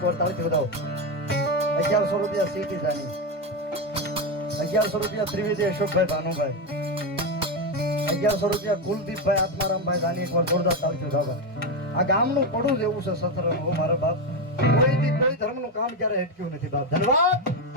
એક વાર તાળથી અગિયારસો રૂપિયા સીટી જાની અગિયારસો રૂપિયા ત્રિવેદી અશોકભાઈ ભાનુભાઈ. અગિયારસો રૂપિયા કુલદીપભાઈ આત્મારામભાઈ જાની એક વાર જોરદાર તાળથી વધાવો. આ ગામનું પડું જ એવું છે સત્રનું મારા બાપ. કોઈથી કોઈ ધર્મનું કામ ક્યારે હેટક્યું નથી બાપ. ધન્યવાદ!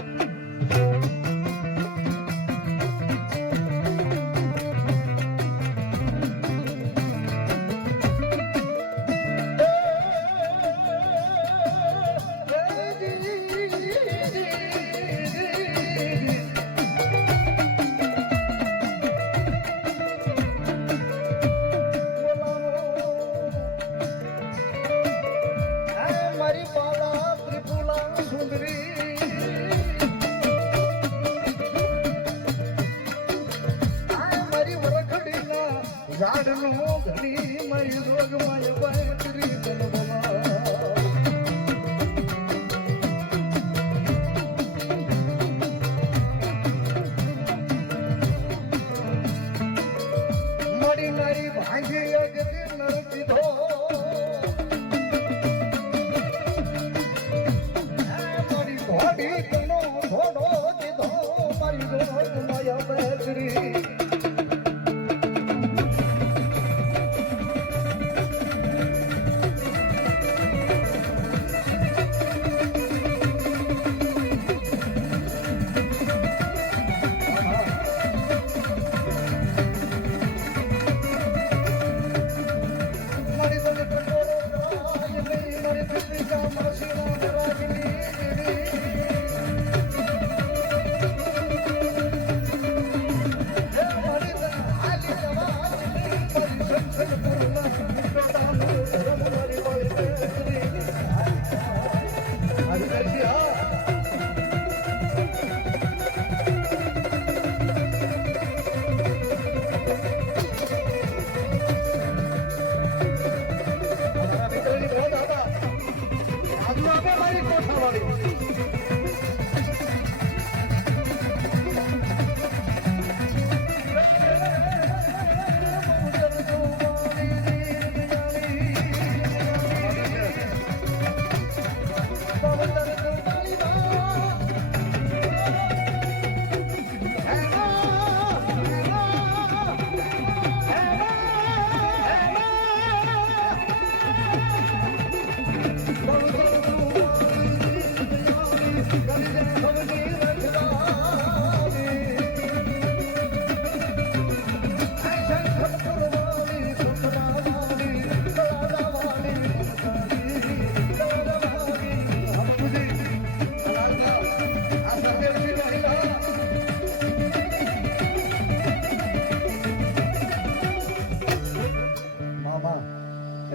ઝાડનો ઘણી મય રોગ મય બાયત્રી તનબલા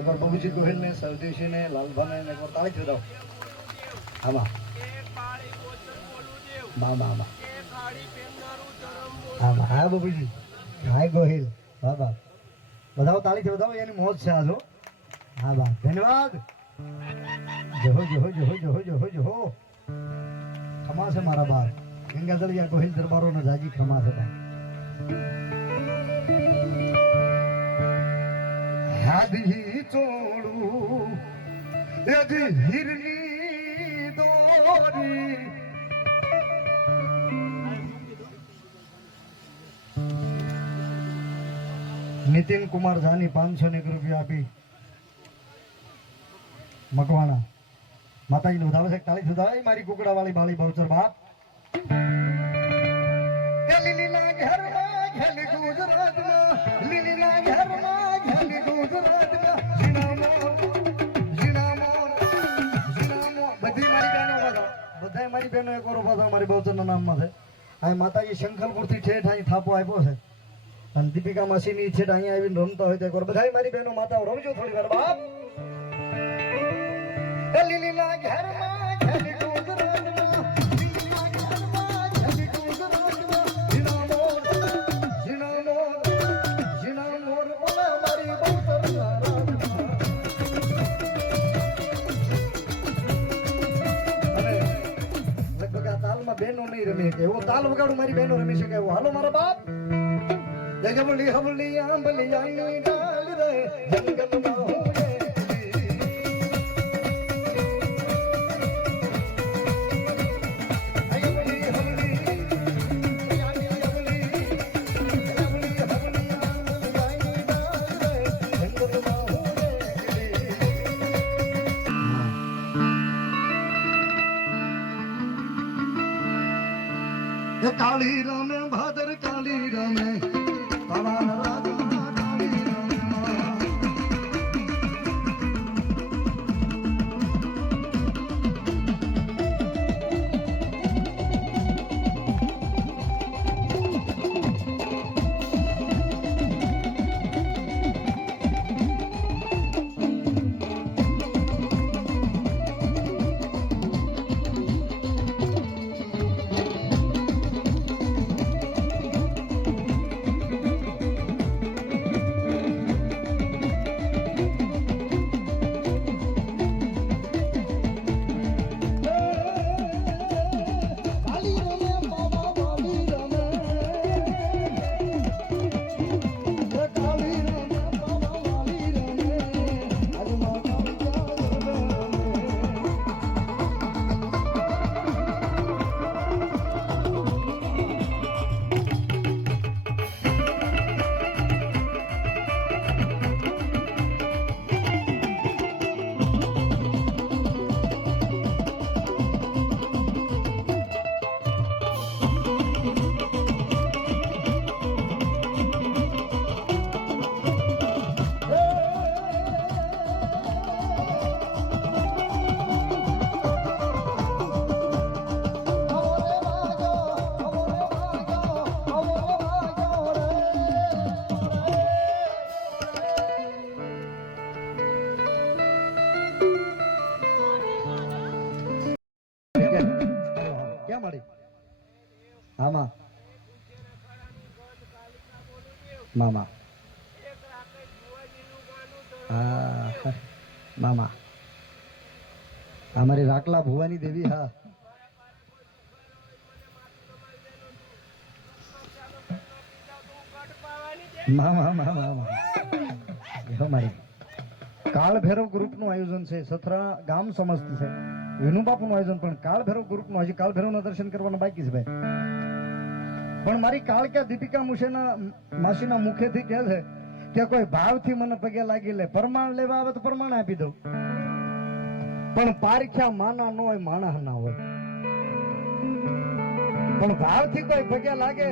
એકવાર બબુજી ગોહિલ ને સરદેશી ને લાલભાને ને એકવાર તાળી જોડાવ આમાં મામા આમાં બબુજી હાય ગોહિલ. હા બા બધાઓ તાળી વધાવો એની મોજ છે હા. બા ધન્યવાદ. જહો જહો જહો જહો જહો જહો ખમા છે મારા બાર. ગંગાધર ગોહિલ દરબારો ને જાજી ખમા છે ભાઈ હાદી ચોડું એજી હિરની દોરી. નીતિન કુમાર ઝાની પાંચસો ને રૂપિયા આપી. મકવાણા. માતાજી નું વધાવે છે, તાળી સુધાવે મારી કુકડા વાળી બાળી બહુચર બાપ. બધા મારી બહેનો એક વાર ઊભા થાય મારી બહુચરના નામમાં છે. આ માતાજી શંખલપુરથી ઠેઠ અહીં થાપો આપ્યો છે. અને દીપિકા માસીની છેટ અહીંયા આવીને રમતા હોય તો એક વાર બધાય મારી બહેનો માતાઓ રમજો થોડી વાર બાપ! એ લીલીના ઘરમાં બહેનો નહીં રમી શકે એવો તાલ વગાડું મારી બહેનો રમી શકે. એવો હાલો મારા બાપ. જગમલી હમલી આંબલી આઈની ડાલ રે. જંગલમાં એ મામા. હા મામા. અમારી રાખલા ભુવાની દેવી, હા. મામા મામા મામા. અમારી કાળ ભૈરવ ગ્રુપનું આયોજન છે. સથરા ગામ સમસ્ત છે. વિનુ બાપુનું આયોજન પણ કાળ ભૈરવ ગ્રુપનું. હજી કાળ ભૈરવના દર્શન કરવાના બાકી છે, ભાઈ. પણ મારી કાળક્યા દીપિકા મુશેના માસીના મુખેથી કહે છે કે કોઈ ભાવથી મને પગે લાગી લે. પ્રમાણ લેવા આવે તો પ્રમાણ આપી દઉં. પણ પારખ્યા માના ન હોય, માણસ ના હોય. પણ ભાવથી કોઈ પગે લાગે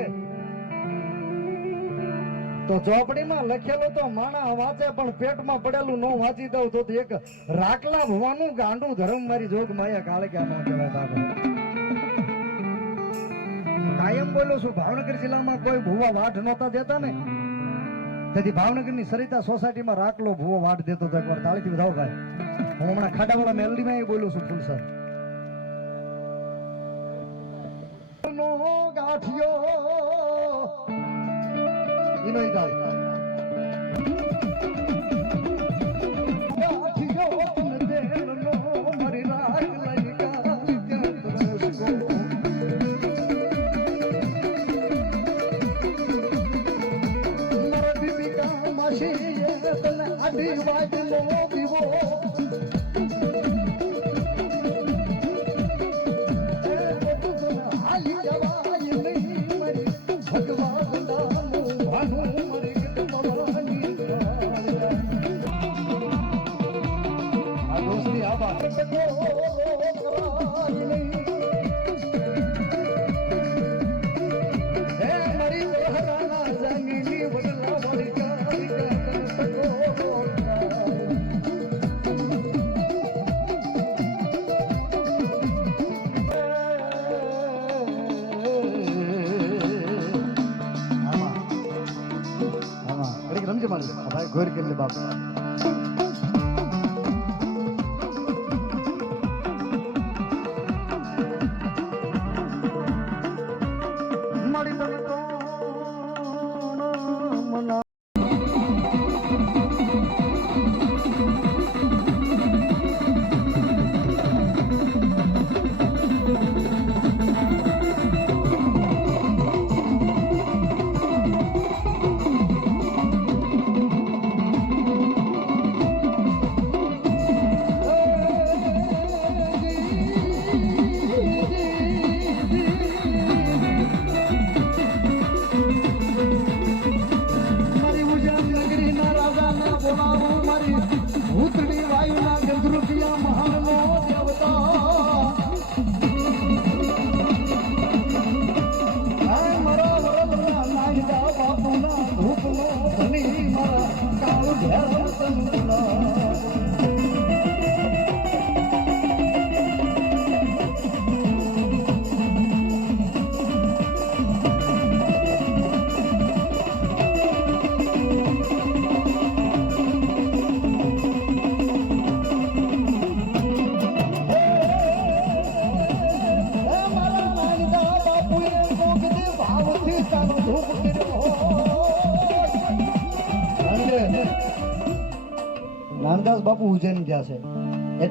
તો ચોપડીમાં લખેલું તો માણા વાંચે, પણ પેટમાં પડેલું ન વાંચી દઉં તો એક રાખલા ભવાનું ગાંડું ધર્મ મારી જોગ માયા કાળક્યા ના કહેવાય કાયમ બોલું છું, ભાવનગર જિલ્લામાં કોઈ ભૂવા વાઢ નહોતા દેતા ને. તેથી ભાવનગરની સરિતા સોસાયટીમાં રાખલો ભૂવો વાટ દેતો હતો એકવાર તાળીથી વધાવો ભાઈ હું હમણાં ખાડાવાળા મેલડીમાં એ બોલું છું ફૂલસર ગાંઠિયો. ગાળ. ગાંઠિયો. હાલી જવાય મારી આ ભાઈ ઘોર કરી લે બાપ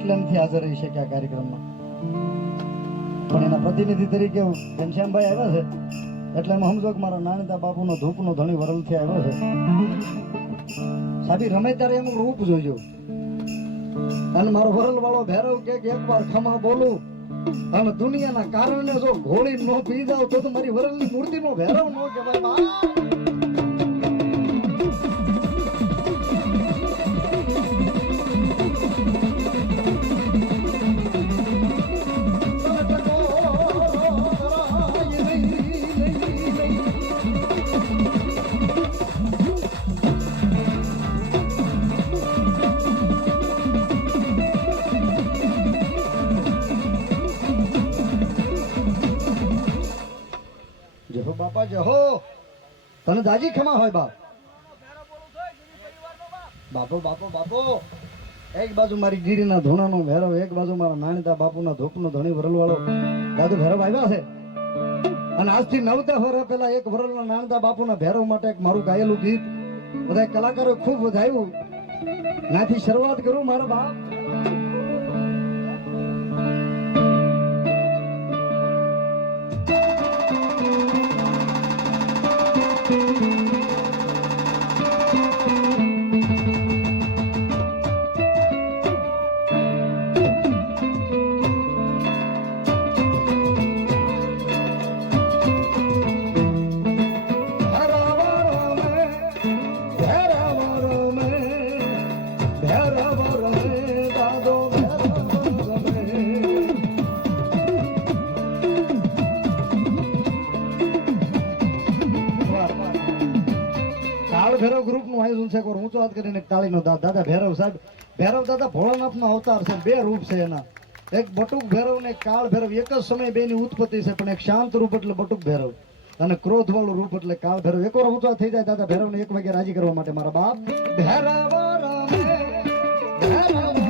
એટલે નથી હાજર રહી શક્યા કાર્યક્રમમાં. પણ એના પ્રતિનિધિ તરીકે ઘનશ્યામભાઈ આવ્યા છે, એટલે એમ સમજો મારા નાનીતા બાપુનો ધૂપનો ધણી વરલથી આવ્યો છે. સાબી રમે ત્યારે એનું રૂપ જોજો. અને મારો વરલ વાળો ભેરવ કે એક વાર ખમા બોલું, અને દુનિયાના કારણે જો ઘોડી નો પી જાવ તો મારી વરલની મૂર્તિનો ભેરવ નો કહેવાય. બા જહો તને દાજી ખમા હોય બાપ. બાપો બાપો બાપો. એક બાજુ મારી ગીરીના ધોણાનો ભેરવ એક બાજુ મારા નાણીતા બાપુના ધોપનો ધણી વરલવાળો દાદુ ભેરવ આવ્યા છે. અને આજથી નવતા વર્ષ પહેલા એક વરલના નાણતા બાપુના ભેરવ માટે એક મારું ગાયેલું ગીત બધા કલાકારો ખૂબ વધાયું નાથી શરૂઆત કરું મારા બાપ. ભૈરવ ગ્રુપનું આયોજન છે ઊંચો હાથ કરીને તાળી નો દાદા ભૈરવ સાહેબ. ભૈરવ દાદા ભોળાનાથ નો અવતાર છે, બે રૂપ છે એના. એક બટુક ભૈરવ ને કાળ ભૈરવ. એક જ સમય બે ની ઉત્પત્તિ છે, પણ એક શાંત રૂપ એટલે બટુક ભૈરવ. અને ક્રોધ વાળું રૂપ એટલે કાળ ભૈરવ. એક વાર ઊંચો થઈ જાય, દાદા ભેરવ ને એક વાગે રાજી કરવા માટે મારા બાપ. ભૈરવ ભૈરવ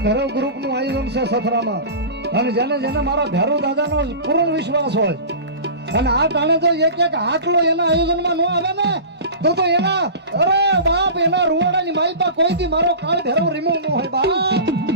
કાળ ભૈરવ ગ્રુપનું આયોજન છે સથરામાં. અને જેને જેને મારા ભૈરવ દાદાનો પૂર્ણ વિશ્વાસ હોય. અને આ ટાણે તો એક એક આંકડો એના આયોજનમાં ન આવે ને, તો તો એના, અરે બાપ, એના રૂવાડાની માલપા કોઈથી મારો કાળ ભૈરવ રિમૂવ ન હોય બાપ.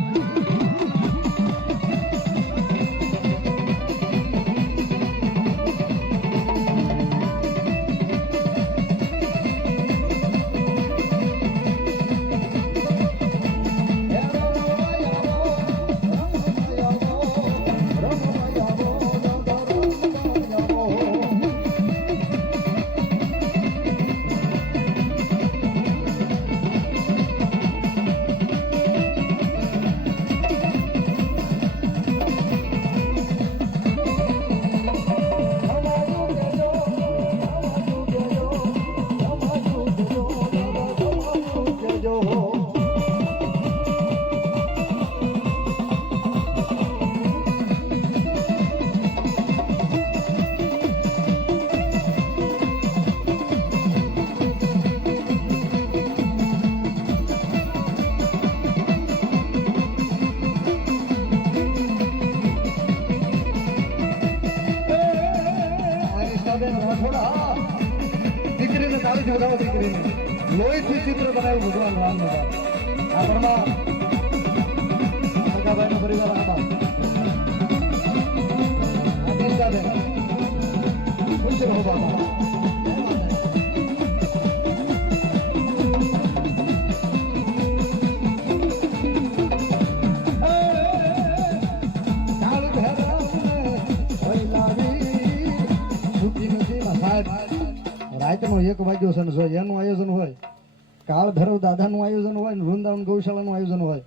કાળ દાદાનું આયોજન હોય ને વૃંદાવન ગૌશાળાનું આયોજન હોય,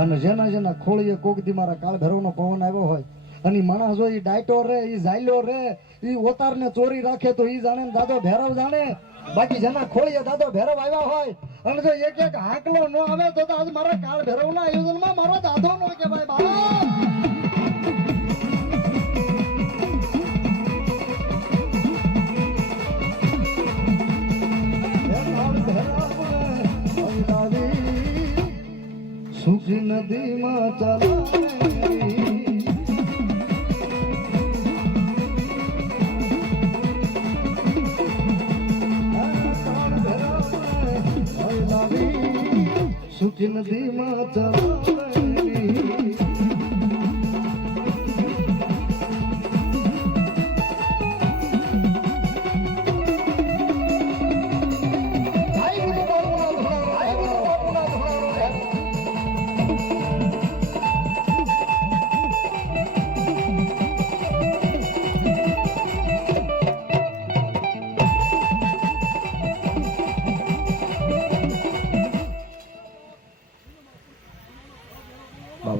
અને જેના જેના ખોળીએ કોકદી મારા કાળ ભૈરવનો પવન આવ્યો હોય, અને માણસ હોય ઈ ડાયટો રે એ ઝાયલો રે એ ઓતારને ચોરી રાખે તો એ જાણે દાદો ભૈરવ જાણે. બાકી જેના ખોળીએ દાદો ભૈરવ આવ્યા હોય, અને જો એક એક હાકલો ન આવે તો આજ મારા કાળ ભૈરવના આયોજનમાં મારો દાદો ન કહેવાય બાબા સુખી નદીમાં ચાલે સુખી નદીમાં ચાલે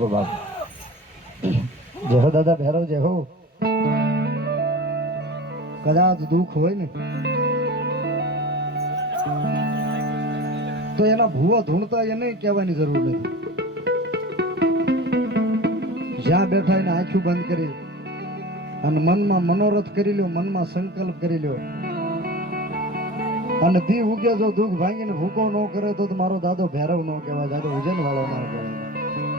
બાબુ બાબુ જય દાદા, ભૈરવ, જય કદાચ દુઃખ હોય ને, તો એના ભૂવો ધૂણતા એને કહેવાની જરૂર નથી. જ્યાં બેઠા એને આંખું બંધ કરી અને મનમાં મનોરથ કરી લ્યો, મનમાં સંકલ્પ કરી લ્યો. અને દી ઉગે જો દુઃખ ભાંગીને ભૂકો ન કરે તો મારો દાદો ભૈરવ ન કહેવાય, દાદો ઉજન વાળો ન કહેવાય.